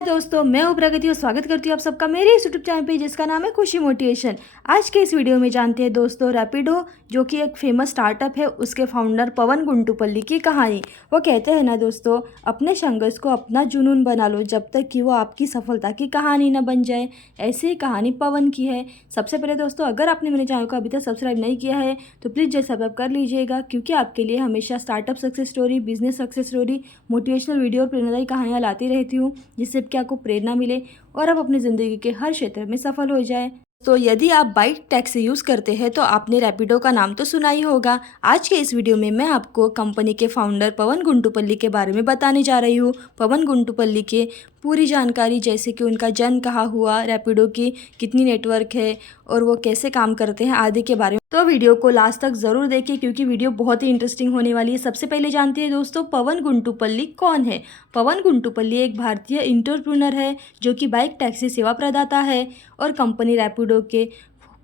दोस्तों, मैं हूं प्रगति और स्वागत करती हूँ आप सबका मेरे इस यूट्यूब चैनल पे जिसका नाम है खुशी मोटिवेशन। आज के इस वीडियो में जानते हैं दोस्तों रैपिडो जो कि एक फेमस स्टार्टअप है उसके फाउंडर पवन गुंटुपल्ली की कहानी। वो कहते हैं ना दोस्तों, अपने संघर्ष को अपना जुनून बना लो जब तक कि वो आपकी सफलता की कहानी ना बन जाए। ऐसी ही कहानी पवन की है। सबसे पहले दोस्तों, अगर आपने मेरे चैनल को अभी तक सब्सक्राइब नहीं किया है तो प्लीज़ जल्द सब्सक्राइब कर लीजिएगा, क्योंकि आपके लिए हमेशा startup success story, business success story, motivational video और प्रेरणादायी कहानियाँ लाती रहती हूँ, जिससे कि आपको प्रेरणा मिले और आप अपनी ज़िंदगी के हर क्षेत्र में सफल हो जाए। तो यदि आप बाइक टैक्सी यूज़ करते हैं तो आपने रैपिडो का नाम तो सुना ही होगा। आज के इस वीडियो में मैं आपको कंपनी के फाउंडर पवन गुंटुपल्ली के बारे में बताने जा रही हूँ। पवन गुंटुपल्ली के पूरी जानकारी, जैसे कि उनका जन्म कहाँ हुआ, रैपिडो की कितनी नेटवर्क है और वो कैसे काम करते हैं आदि के बारे में। तो वीडियो को लास्ट तक ज़रूर देखिए, क्योंकि वीडियो बहुत ही इंटरेस्टिंग होने वाली है। सबसे पहले जानते हैं दोस्तों, पवन गुंटुपल्ली कौन है। पवन गुंटुपल्ली एक भारतीय एंटरप्रेन्योर है जो कि बाइक टैक्सी सेवा प्रदाता है और कंपनी रैपिडो के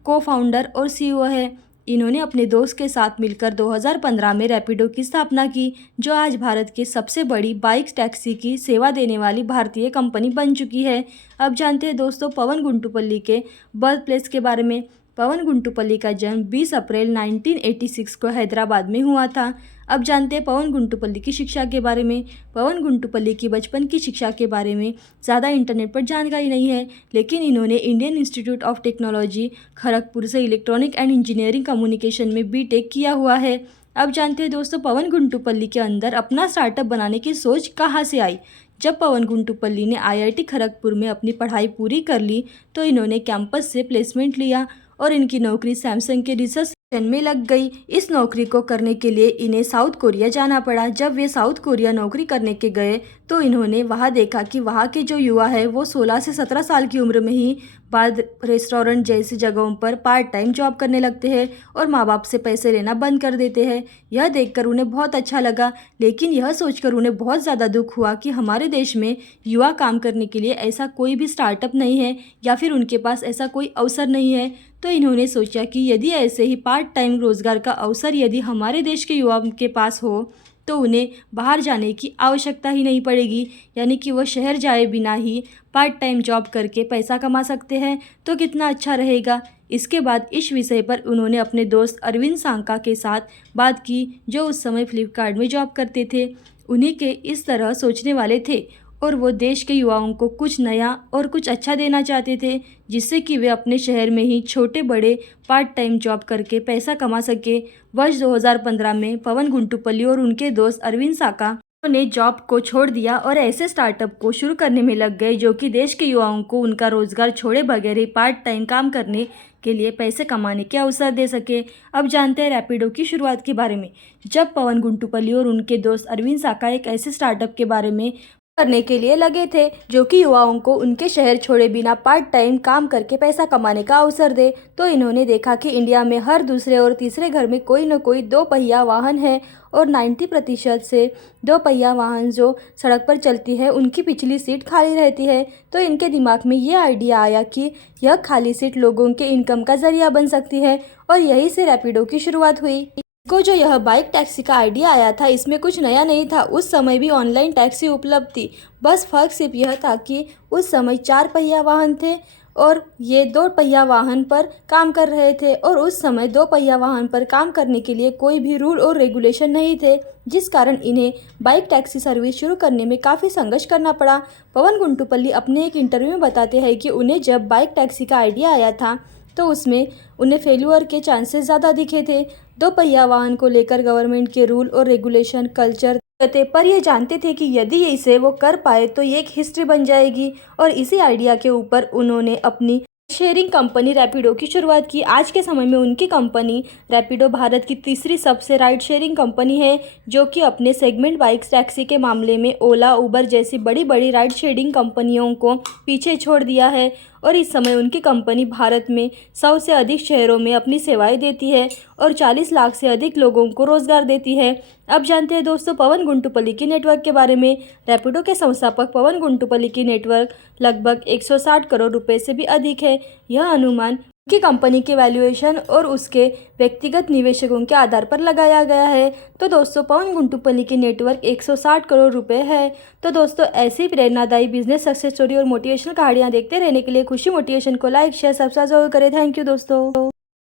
को फाउंडर और सीईओ है। इन्होंने अपने दोस्त के साथ मिलकर 2015 में रैपिडो की स्थापना की, जो आज भारत की सबसे बड़ी बाइक टैक्सी की सेवा देने वाली भारतीय कंपनी बन चुकी है। अब जानते हैं दोस्तों पवन गुंटुपल्ली के बर्थ प्लेस के बारे में। पवन गुंटुपल्ली का जन्म 20 अप्रैल 1986 को हैदराबाद में हुआ था। अब जानते हैं पवन गुंटुपल्ली की शिक्षा के बारे में। पवन गुंटुपल्ली की बचपन की शिक्षा के बारे में ज़्यादा इंटरनेट पर जानकारी नहीं है, लेकिन इन्होंने Indian institute of technology Kharagpur से इलेक्ट्रॉनिक एंड इंजीनियरिंग कम्युनिकेशन में बीटेक किया हुआ है। अब जानते हैं दोस्तों पवन गुंटुपल्ली के अंदर अपना स्टार्टअप बनाने की सोच कहाँ से आई। जब पवन गुंटुपल्ली ने आईआईटी खड़गपुर में अपनी पढ़ाई पूरी कर ली तो इन्होंने कैंपस से प्लेसमेंट लिया और इनकी नौकरी सैमसंग के रिसर्च सेक्शन में लग गई। इस नौकरी को करने के लिए इन्हें साउथ कोरिया जाना पड़ा। जब वे साउथ कोरिया नौकरी करने के गए तो इन्होंने वहां देखा कि वहां के जो युवा है वो 16 से 17 साल की उम्र में ही बाद रेस्टोरेंट जैसी जगहों पर पार्ट टाइम जॉब करने लगते हैं और माँ बाप से पैसे लेना बंद कर देते हैं। यह देखकर उन्हें बहुत अच्छा लगा, लेकिन यह सोचकर उन्हें बहुत ज़्यादा दुख हुआ कि हमारे देश में युवा काम करने के लिए ऐसा कोई भी स्टार्टअप नहीं है या फिर उनके पास ऐसा कोई अवसर नहीं है। तो इन्होंने सोचा कि यदि ऐसे ही पार्ट टाइम रोज़गार का अवसर यदि हमारे देश के युवाओं के पास हो तो उन्हें बाहर जाने की आवश्यकता ही नहीं पड़ेगी, यानी कि वह शहर जाए बिना ही पार्ट टाइम जॉब करके पैसा कमा सकते हैं, तो कितना अच्छा रहेगा। इसके बाद इस विषय पर उन्होंने अपने दोस्त अरविंद सांका के साथ बात की, जो उस समय फ्लिपकार्ट में जॉब करते थे। उन्हीं के इस तरह सोचने वाले थे और वो देश के युवाओं को कुछ नया और कुछ अच्छा देना चाहते थे, जिससे कि वे अपने शहर में ही छोटे बड़े पार्ट टाइम जॉब करके पैसा कमा सके। वर्ष 2015 में पवन गुंटुपल्ली और उनके दोस्त अरविंद साका ने जॉब को छोड़ दिया और ऐसे स्टार्टअप को शुरू करने में लग गए जो कि देश के युवाओं को उनका रोजगार छोड़े बगैर ही पार्ट टाइम काम करने के लिए पैसे कमाने के अवसर दे सके। अब जानते हैं रैपिडो की शुरुआत के बारे में। जब पवन गुंटुपल्ली और उनके दोस्त अरविंद साका एक ऐसे स्टार्टअप के बारे में करने के लिए लगे थे जो कि युवाओं को उनके शहर छोड़े बिना पार्ट टाइम काम करके पैसा कमाने का अवसर दे, तो इन्होंने देखा कि इंडिया में हर दूसरे और तीसरे घर में कोई न कोई दो पहिया वाहन है और 90% से दो पहिया वाहन जो सड़क पर चलती है उनकी पिछली सीट खाली रहती है। तो इनके दिमाग में ये आइडिया आया कि यह खाली सीट लोगों के इनकम का जरिया बन सकती है और यहीं से रैपिडो की शुरुआत हुई। को जो यह बाइक टैक्सी का आइडिया आया था, इसमें कुछ नया नहीं था। उस समय भी ऑनलाइन टैक्सी उपलब्ध थी, बस फर्क सिर्फ यह था कि उस समय 4 पहिया वाहन थे और ये 2 पहिया वाहन पर काम कर रहे थे और उस समय 2 पहिया वाहन पर काम करने के लिए कोई भी रूल और रेगुलेशन नहीं थे, जिस कारण इन्हें बाइक टैक्सी सर्विस शुरू करने में काफ़ी संघर्ष करना पड़ा। पवन गुंटुपल्ली अपने एक इंटरव्यू में बताते हैं कि उन्हें जब बाइक टैक्सी का आइडिया आया था तो उसमें उन्हें फेल्यूर के चांसेस ज़्यादा दिखे थे। 2 पहिया वाहन को लेकर गवर्नमेंट के रूल और रेगुलेशन कल्चर थे, पर ये जानते थे कि यदि इसे वो कर पाए तो ये एक हिस्ट्री बन जाएगी और इसी आइडिया के ऊपर उन्होंने अपनी शेयरिंग कंपनी रैपिडो की शुरुआत की। आज के समय में उनकी कंपनी रैपिडो भारत की तीसरी सबसे राइड शेयरिंग कंपनी है, जो कि अपने सेगमेंट बाइक टैक्सी के मामले में ओला, उबर जैसी बड़ी बड़ी राइड शेयरिंग कंपनियों को पीछे छोड़ दिया है और इस समय उनकी कंपनी भारत में 100 से अधिक शहरों में अपनी सेवाएं देती है और 40 लाख से अधिक लोगों को रोजगार देती है। अब जानते हैं दोस्तों पवन गुंटुपल्ली की नेटवर्क के बारे में। रैपिडो के संस्थापक पवन गुंटुपल्ली की नेटवर्क लगभग 160 करोड़ रुपए से भी अधिक है। यह अनुमान की कंपनी के वैल्यूएशन और उसके व्यक्तिगत निवेशकों के आधार पर लगाया गया है। तो दोस्तों पवन गुंटुपल्ली की नेटवर्क 160 करोड़ रुपए है। तो दोस्तों ऐसी प्रेरणादायी बिजनेस सक्सेस स्टोरी और मोटिवेशनल कहानियाँ देखते रहने के लिए खुशी मोटिवेशन को लाइक शेयर सब्सक्राइब जरूर करें। थैंक यू दोस्तों।